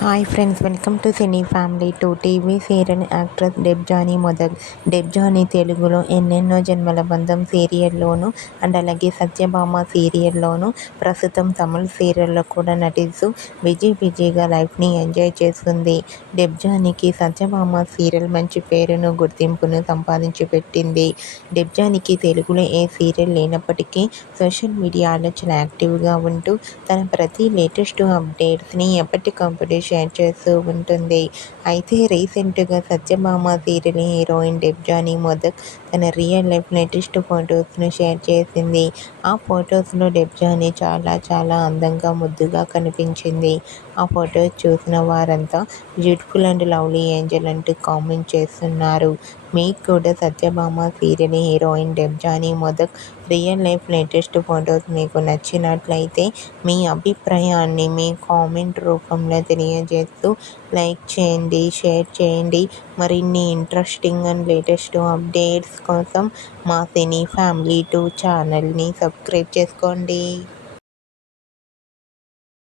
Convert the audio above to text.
Hi friends, welcome to cine family. TV serial actress Debjani Modak. Debjani తెలుగులో ఎన్నెన్నో జన్మల బంధం సీరియల్లోను అండ్ అలాగే సత్యభామ సీరియల్లోను, ప్రస్తుతం తమిళ్ సీరియల్లో కూడా నటిస్తూ బిజీగా లైఫ్ని ఎంజాయ్ చేస్తుంది. డెబ్జానీకి సత్యభామ సీరియల్ మంచి పేరును, గుర్తింపును సంపాదించి పెట్టింది. డెబ్జానీకి తెలుగులో ఏ సీరియల్ లేనప్పటికీ సోషల్ మీడియాలో చాలా యాక్టివ్గా ఉంటూ తన ప్రతి లేటెస్ట్ అప్డేట్స్ని ఎప్పటికప్పుడు షేర్ చేస్తూ ఉంటుంది. అయితే రీసెంట్గా సత్యభామ సీరియల్ హీరోయిన్ డెబ్జానీ మొదక్ తన రియల్ లైఫ్ లేటెస్ట్ ఫొటోస్ను షేర్ చేసింది. ఆ ఫొటోస్లో డెబ్జానీ చాలా అందంగా, ముద్దుగా కనిపించింది. ఆ ఫొటోస్ చూసిన వారంతా బ్యూటిఫుల్ అండ్ లవ్లీ ఏంజల్ అంటూ కామెంట్ చేస్తున్నారు. మీకు కూడా Satyabhama serial heroine Debjani Modak real life latest photos మీకు నచ్చినట్లయితే మీ అభిప్రాయాన్ని మీ కామెంట్ రూపంలో తెలియజేస్తూ లైక్ చేయండి, షేర్ చేయండి. మరిన్ని ఇంట్రెస్టింగ్ అండ్ లేటెస్ట్ అప్డేట్స్ కోసం మా సినీ ఫ్యామిలీ 2 ఛానల్ని సబ్స్క్రైబ్ చేసుకోండి.